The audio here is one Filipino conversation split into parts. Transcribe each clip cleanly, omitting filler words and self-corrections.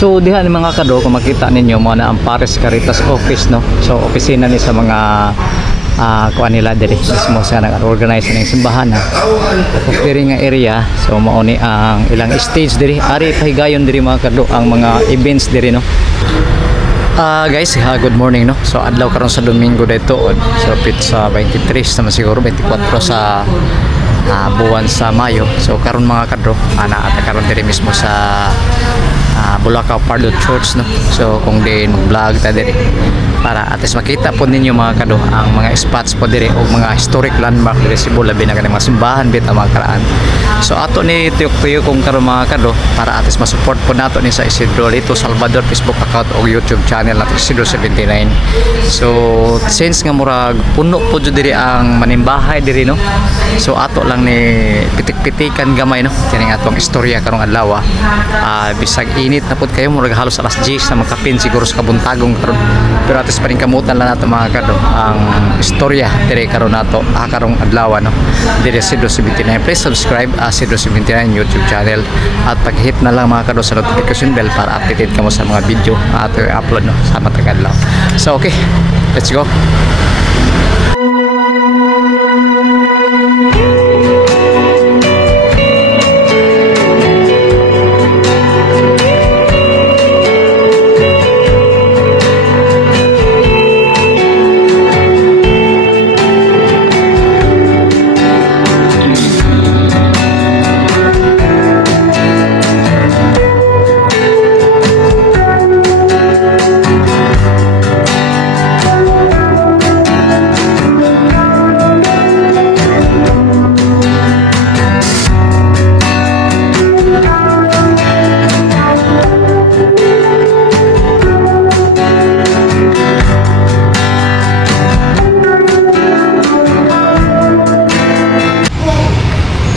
So diha ni mga kado kung makita ninyo mo na ang Pares Caritas office no. So opisina ni sa mga kuan nila diri mismo sa nag-organize ng simbahan na. Tapos diri nga area so mao ni ang ilang stage diri ari pahigayon diri mga kado ang mga events diri no. Guys, good morning no. So adlaw karon sa Domingo dayto. So pizza 23 naman siguro 24 sa buwan sa Mayo. So karon mga kadro ana ata karon diri mismo sa Bulacau Pardo Church no. So kung din vlog ta diri para at least makita po ninyo mga kado ang mga spots po diri o mga historic landmark diri sa Bulabi na kanang mga simbahan bit ang mga karaan. So ato ni tuyok-tuyok kung karon mga kado para at least ma-support po nato ni sa Isidro Lito Salvador Facebook account o YouTube channel nato Isidro 79. So since nga murag puno po jud diri ang manimbahay diri no. So ato lang ni pitik-pitikan gamay no kining atong istorya karong adlaw. Bisag init na pud kayo murag halos alas 10 na magkapin siguro sa kabuntagong karon. Pero at least paningkamutan lang nato mga kado ang istorya diri karon nato karong adlaw no. Diri sa Isidro 79. Please subscribe Isidro 79 YouTube channel at pag-hit na lang mga kado sa notification bell para updated kamo sa mga video ato i-upload no sa matag adlaw. So okay, let's go.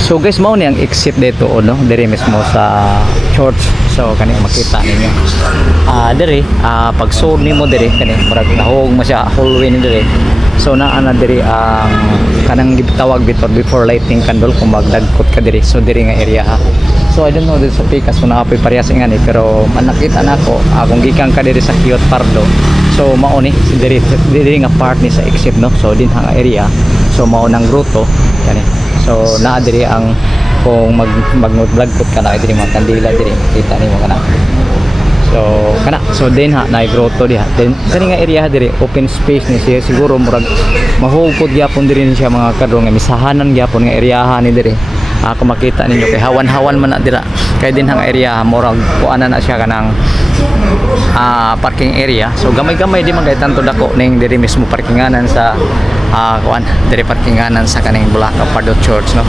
So guys, mao ni ang exit dito no, diri mismo sa church. So kani makita ninyo. Diri pag sud nimo diri kani murag nahog mo siya hallway ni diri. So naa na diri ang kanang gitawag before lighting candle kung magdagkot ka diri. So diri nga area ha. So I don't know dito sa Picas kung naapoy parehas nga ni pero man nakita nako kung gikan ka diri sa Kiyot Pardo. So mao ni si diri nga part ni sa exit no. So din nga area. So mao nang gruto kani. So naa diri ang kung mag-vlog put ka na diri mga kandila diri kita nimo kana. So din ha na grotto diha. Then kani nga area diri open space ni siya siguro murag mahugpod gyapon diri ni siya mga kadro nga misahanan gyapon nga areahan ni diri. Kung makita ninyo kay hawan-hawan man na dira kay din hang area murag kuana na siya kanang parking area. So gamay-gamay di man kay tanto dako ning diri mismo parkinganan sa kuan diri parkinganan sa kaning Bulacau Pardo Church no.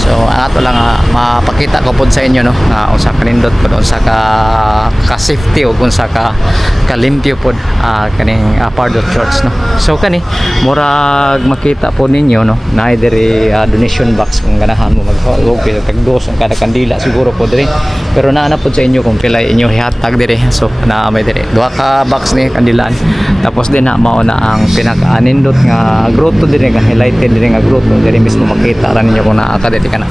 So ato lang mapakita ko pod sa inyo no nga unsa kanindot pod unsa ka safety o unsa ka limpyo pod kaning Pardo Church no. So kani murag makita po ninyo no na diri donation box kung ganahan mo maghulog kag dos ang kada kandila siguro po diri. Pero naa na pod sa inyo kung pila inyo hihatag diri. So naa may diri duha ka box ni kandilaan. Tapos din na mao na ang pinaka-anindot nga grotto diri nga highlighted diri nga grotto diri mismo makita ra ninyo kung naa ka diri kana.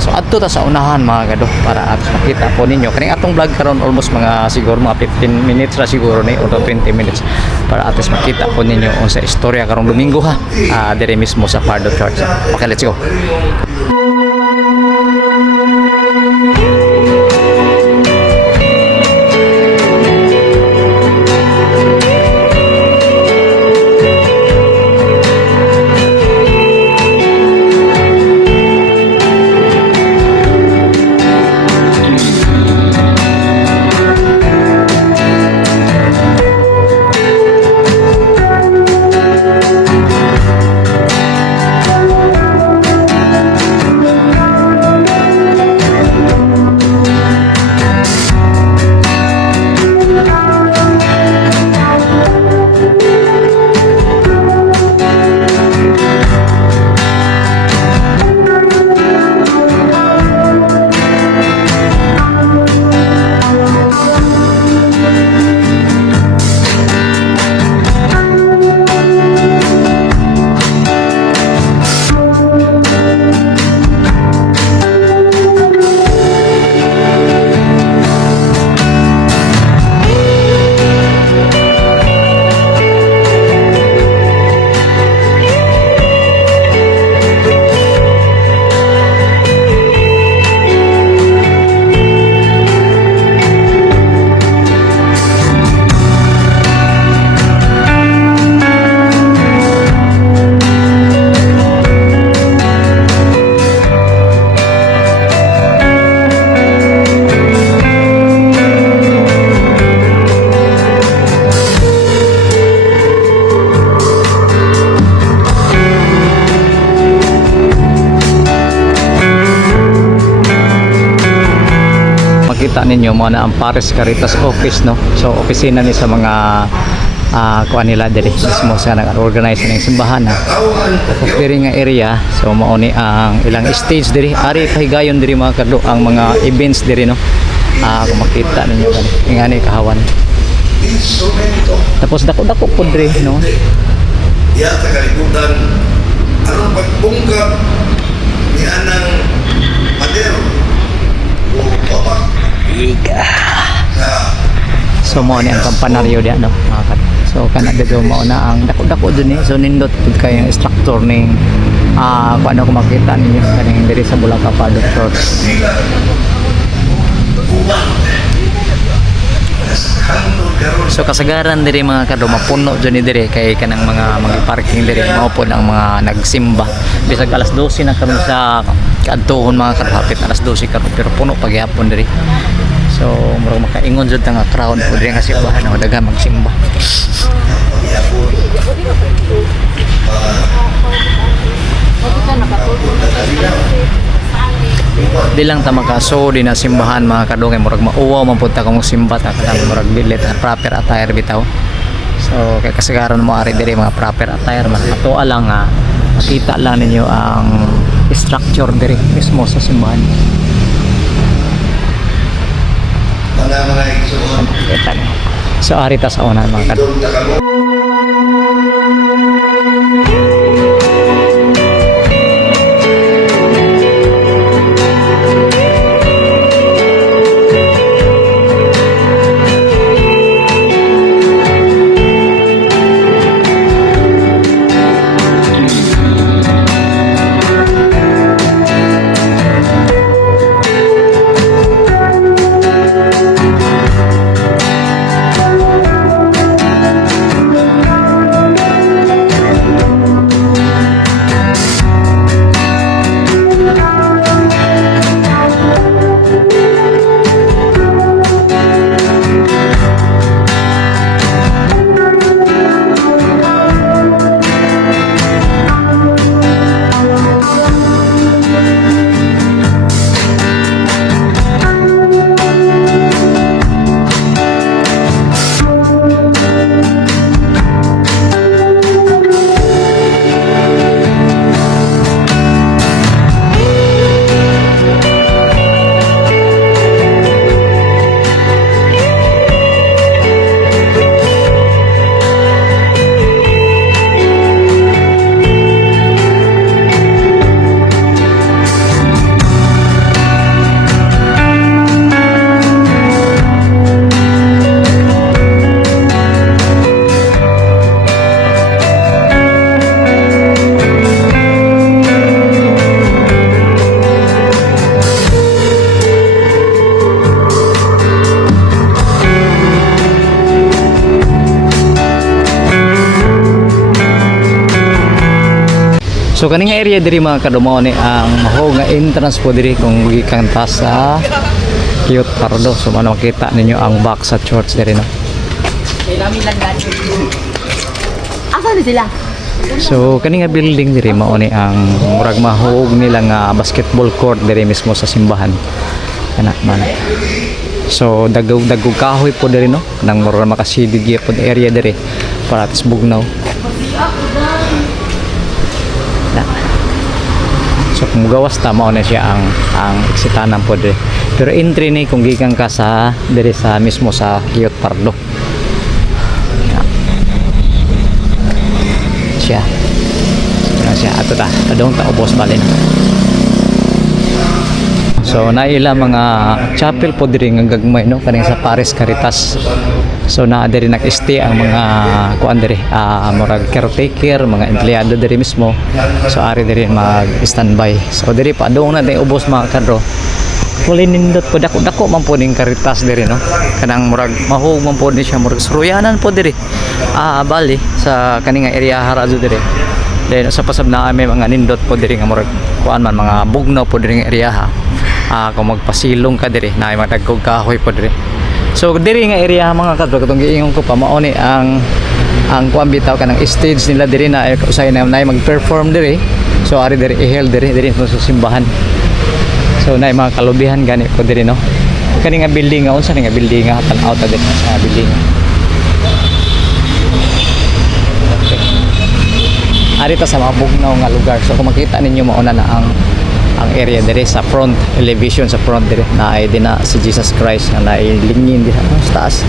So adto ta sa unahan mga kado para at makita po ninyo kaning atong vlog karon almost mga siguro mga 15 minutes ra siguro ni o 20 minutes para at least makita po ninyo unsa istorya karong Domingo ha diri mismo sa Pardo Church. Okay, let's go. makita ninyo mo na ang Paris Caritas office, no. So opisina ni sa mga kuan nila diri mismo sa nag-organize ng simbahan na. Tapos diri nga area, so mao ni ang ilang stage diri, ari pahigayon diri mga kadlo ang mga events diri, no. Kung makita ninyo gani ingani kahawan. Tapos dako-dako po diri, no. Ya sa kalibutan anong pagbungkap ni anang pader o papa So mo ni ang kampanaryo diya, no, mga kat. So kana dito mao na ang dako-dako dun so nindot pud kay ang structure ning kung ano kung makita ninyo kaning diri sa Bulacan Padre Church. So kasagaran diri mga kadlo mapuno dyan diri kay kanang mga parking diri mao po ang mga nagsimba bisag alas 12 na karon sa kaadtohon mga kadlo, hapit alas 12 karon pero puno pagyapon diri. So murag makaingon jud nga crowd po diri nga simbahan o daghan magsimba. Di lang ta makaso di na simbahan mga kadlo kay murag mauwaw man pud ta kung simba ta kanang murag bilit proper attire bitaw. So kay kasagaran mo ari diri mga proper attire man ato lang nga makita lang ninyo ang structure diri mismo sa simbahan. mga igsoon. So ari ta sa una mga kadlo. So kaning area diri mga kadumo ni ang maho nga entrance po diri kung gikan ta sa Cute Pardo. So ano makita ninyo ang back sa church diri, no. Asa ni sila? So kaning nga building diri mao ni ang murag mahog nila nga basketball court diri mismo sa simbahan. Kana man. So dagog kahoy po diri, no. Nang murag makasidig pod area diri para tis bugnaw. So kung gawas ta mao na siya ang eksitanan po diri. Pero entry ni kung gikan ka sa diri sa mismo sa Cute Pardo. Siya. Siya ato ta. Adong ta ubos balin. So naila mga chapel po diri nga gagmay, no, kaning sa Paris Caritas. So naa diri nag-stay ang mga kuan diri, murag caretaker, mga empleyado diri mismo. So ari diri mag-standby. So diri pa dong na tay ubos mga kadro. Kulay nindot po dako man po ning Caritas diri, no. Kanang murag mahug man po ni siya, murag suruyanan po diri. Bali sa kaning area harado diri. Then sa pasab na may mga nindot po diri nga murag kuan man mga bugnaw po diri nga area ha. Kung magpasilong ka diri na mga dagkog kahoy po diri. So diri nga area mga kadro katong giingon ko pa mao ni ang kuan bitaw kanang stage nila diri na usay na mag-perform diri. So ari diri ihel diri sa simbahan. So na mga kalubihan gani po diri, no. Kani nga building nga unsa ni nga building nga tan-aw ta din sa building. Okay. Ari ta sa mga bugnaw nga lugar. So kung makita ninyo mauna na ang area dire sa front elevation sa front dire na ay din na si Jesus Christ na ay lingin diha sa taas.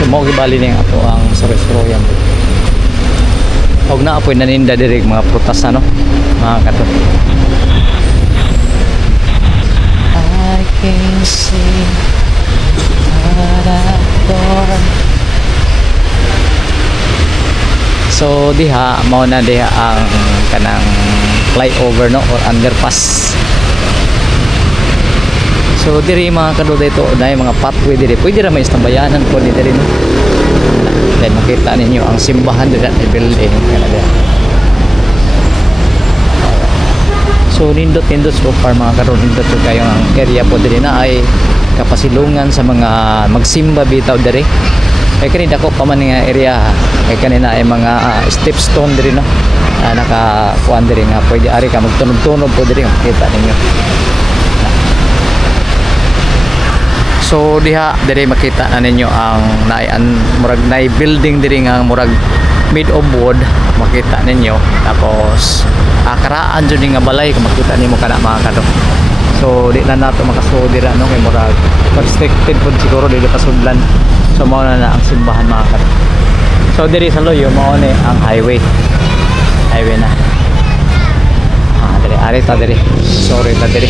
So mo gibali ning ato ang sorry-soryan. Og na apoy naninda diri mga prutas ano mga kato. I can see that door. So diha mao na diha ang kanang flyover no or underpass. So diri mga kado dito na mga pathway diri pwede ra may istambayanan ko ni diri no. Then makita ninyo ang simbahan dito at building kanada. So nindot so far mga karon nindot so kayo ang area po diri na ay kapasilungan sa mga magsimba bitaw diri. Kay kani dako pa man nga area kay kanina ay mga stepstone diri no. Naka kuan diri nga pwede ari ka magtunog-tunog po diri makita ninyo. So diha diri makita na ninyo ang murag naay building diri nga murag made of wood makita ninyo tapos karaan jud nga balay kung makita nimo kana mga kado. So di na nato makasuod dira no kay murag restricted pud siguro dili pasudlan. So mao na ang simbahan mga kado. So diri sa loyo mao ni ang highway na diri ari ta diri sorry ta diri.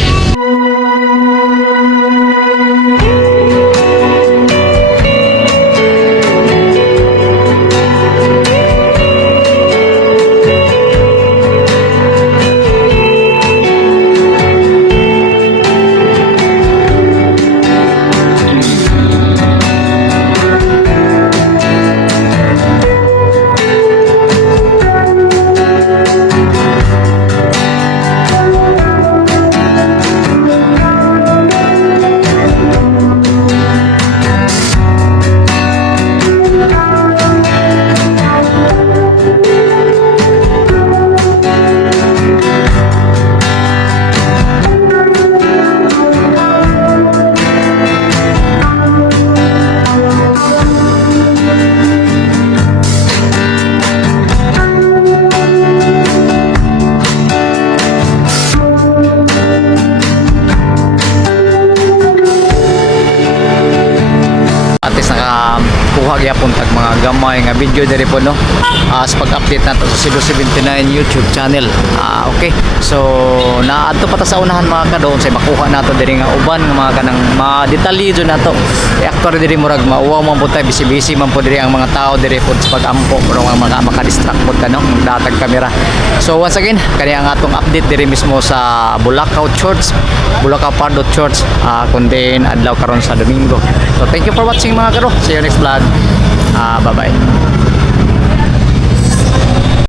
Kuha gyapon tag mga gamay nga video diri po no sa pag-update nato sa Cebu 79 YouTube channel. Okay, so naadto pa ta sa unahan mga kadon say makuha nato diri nga uban nga mga kanang detalyido nato. Actually diri murag mauwaw man pud tay busy man pud diri ang mga tao diri pud sa pag-ampo pero nga mga maka-distract pud ka no datag kamera. So once again kani ang atong update diri mismo sa Bulacau Church, Bulacau Pardo Church kundi adlaw karon sa Domingo. So thank you for watching mga karo. See you next vlog. Bye bye.